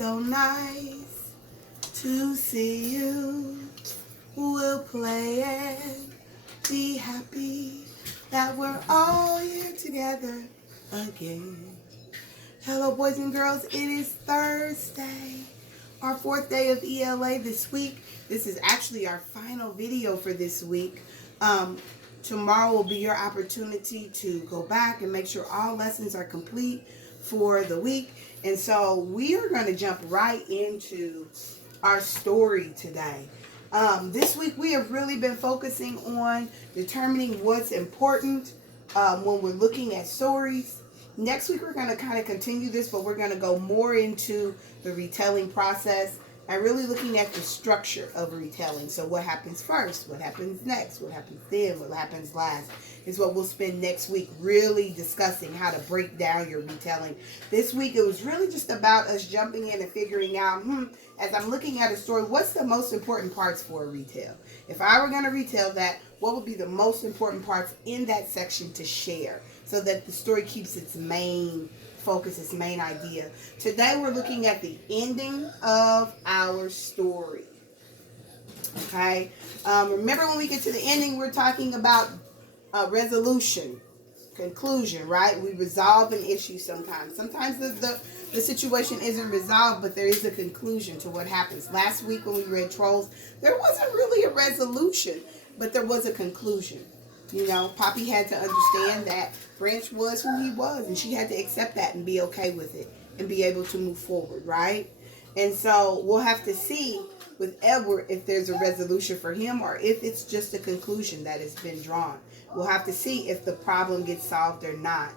so nice to see you. We'll play and be happy that we're all here together again. Hello, boys and girls. It is Thursday, our 4th day of ELA this week. This is actually our final video for this week. Tomorrow will be your opportunity to go back and make sure all lessons are complete for the week. And so we are going to jump right into our story today. This week we have really been focusing on determining what's important when we're looking at stories. Next week we're going to kind of continue this, but we're going to go more into the retelling process and really looking at the structure of retelling. So what happens first, what happens next, what happens then, what happens last is what we'll spend next week really discussing how to break down your retelling. This week it was really just about us jumping in and figuring out, as I'm looking at a story, what's the most important parts for a retell? If I were going to retell that, what would be the most important parts in that section to share so that the story keeps its main focus, its main idea? Today we're looking at the ending of our story. Okay? Remember when we get to the ending, we're talking about resolution, conclusion, right? We resolve an issue sometimes. Sometimes the situation isn't resolved, but there is a conclusion to what happens. Last week when we read Trolls, there wasn't really a resolution, but there was a conclusion. You know, Poppy had to understand that Branch was who he was, and she had to accept that and be okay with it and be able to move forward, right? And so we'll have to see with Edward if there's a resolution for him or if it's just a conclusion that has been drawn. We'll have to see if the problem gets solved or not.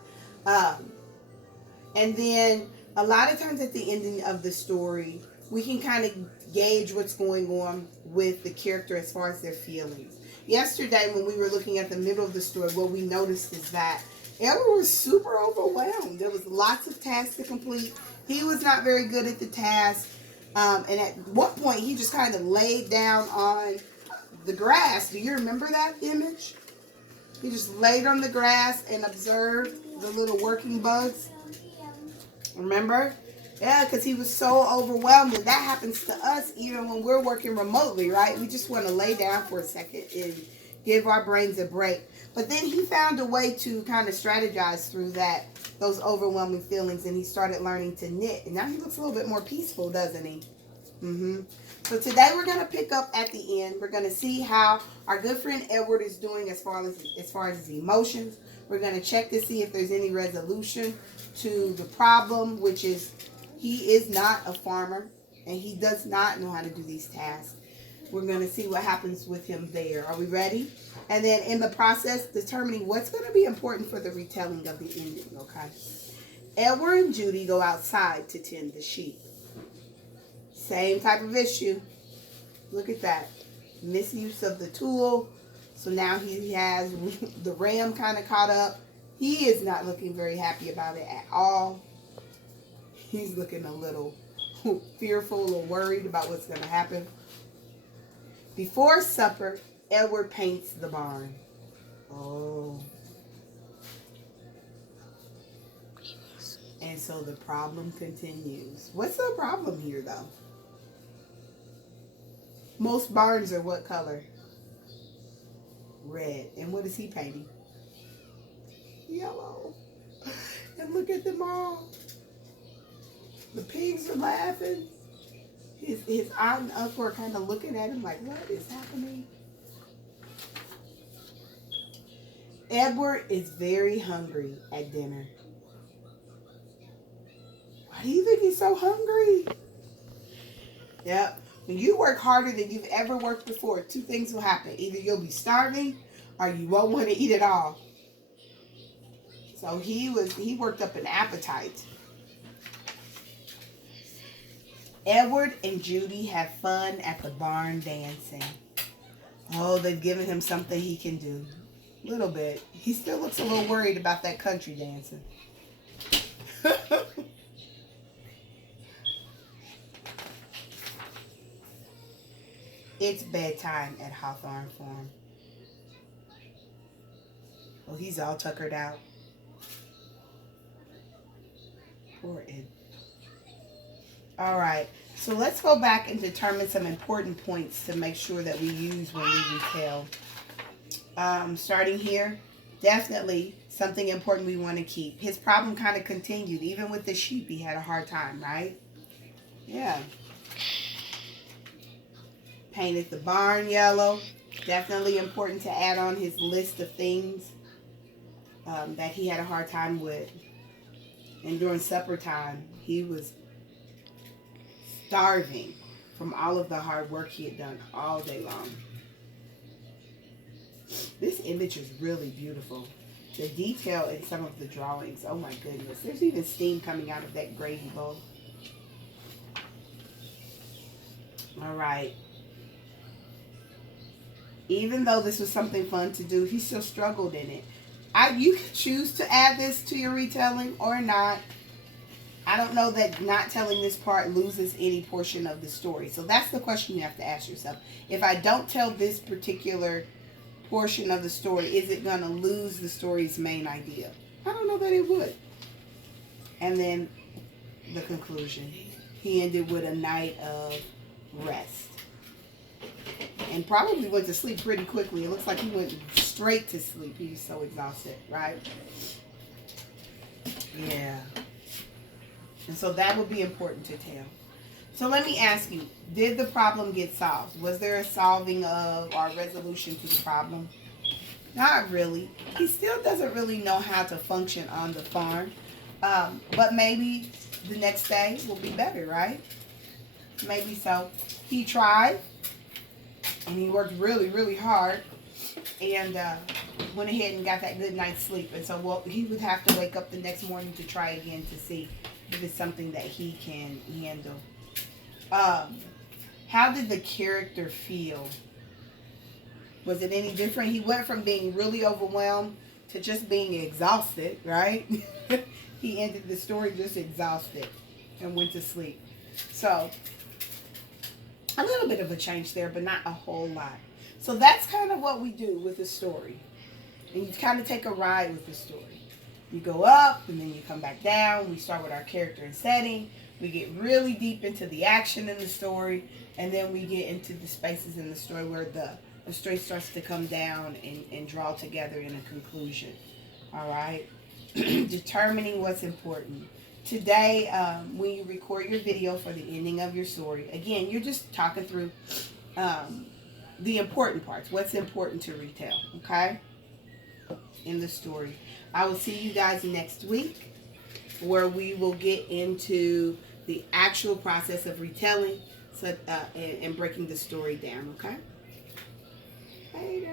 And then a lot of times at the ending of the story, we can kind of gauge what's going on with the character as far as their feelings. Yesterday, when we were looking at the middle of the story, what we noticed is that Edward was super overwhelmed. There was lots of tasks to complete. He was not very good at the task. And at one point, he just kind of laid down on the grass. Do you remember that image? He just laid on the grass and observed the little working bugs. Remember? Yeah, because he was so overwhelmed. And that happens to us even when we're working remotely, right? We just want to lay down for a second and give our brains a break. But then he found a way to kind of strategize through those overwhelming feelings, and he started learning to knit. And now he looks a little bit more peaceful, doesn't he? So today we're going to pick up at the end. We're going to see how our good friend Edward is doing as far as his emotions. We're going to check to see if there's any resolution to the problem, which is he is not a farmer and he does not know how to do these tasks. We're going to see what happens with him there. Are we ready? And then in the process, determining what's going to be important for the retelling of the ending, okay? Edward and Judy go outside to tend the sheep. Same type of issue. Look at that. Misuse of the tool. So now he has the ram kind of caught up. He is not looking very happy about it at all. He's looking a little fearful or worried about what's going to happen. Before supper, Edward paints the barn. Oh. And so the problem continues. What's the problem here, though? Most barns are what color? Red. And what is he painting? Yellow. And look at them all. The pigs are laughing. His aunt and uncle are kind of looking at him like, what is happening? Edward is very hungry at dinner. Why do you think he's so hungry? Yep. When you work harder than you've ever worked before, two things will happen. Either you'll be starving or you won't want to eat at all. So he worked up an appetite. Edward and Judy have fun at the barn dancing. Oh, they've given him something he can do. A little bit. He still looks a little worried about that country dancing. It's bedtime at Hawthorne Farm. Oh, he's all tuckered out. Poor Ed. All right. So let's go back and determine some important points to make sure that we use when we retell. Starting here, definitely something important we want to keep. His problem kind of continued. Even with the sheep, he had a hard time, right? Yeah. Painted the barn yellow. Definitely important to add on his list of things that he had a hard time with. And during supper time, he was starving from all of the hard work he had done all day long. This image is really beautiful. The detail in some of the drawings, oh my goodness. There's even steam coming out of that gravy bowl. All right. Even though this was something fun to do, he still struggled in it. You can choose to add this to your retelling or not. I don't know that not telling this part loses any portion of the story. So that's the question you have to ask yourself. If I don't tell this particular portion of the story, is it going to lose the story's main idea? I don't know that it would. And then the conclusion. He ended with a night of rest. And probably went to sleep pretty quickly. It looks like he went straight to sleep. He was so exhausted, right? Yeah. And so that would be important to tell. So let me ask you, did the problem get solved? Was there a solving of or resolution to the problem? Not really. He still doesn't really know how to function on the farm. But maybe the next day will be better, right? Maybe so. He tried. And he worked really, really hard. And went ahead and got that good night's sleep. And so he would have to wake up the next morning to try again to see if it's something that he can handle. How did the character feel? Was it any different? He went from being really overwhelmed to just being exhausted, right? He ended the story just exhausted and went to sleep. So, a little bit of a change there, but not a whole lot. So that's kind of what we do with a story. And you kind of take a ride with the story. You go up, and then you come back down. We start with our character and setting. We get really deep into the action in the story. And then we get into the spaces in the story where the story starts to come down and draw together in a conclusion. All right? Determining what's important. Today, when you record your video for the ending of your story, again, you're just talking through the important parts. What's important to retell, okay? In the story. I will see you guys next week where we will get into the actual process of retelling and breaking the story down, okay? Later.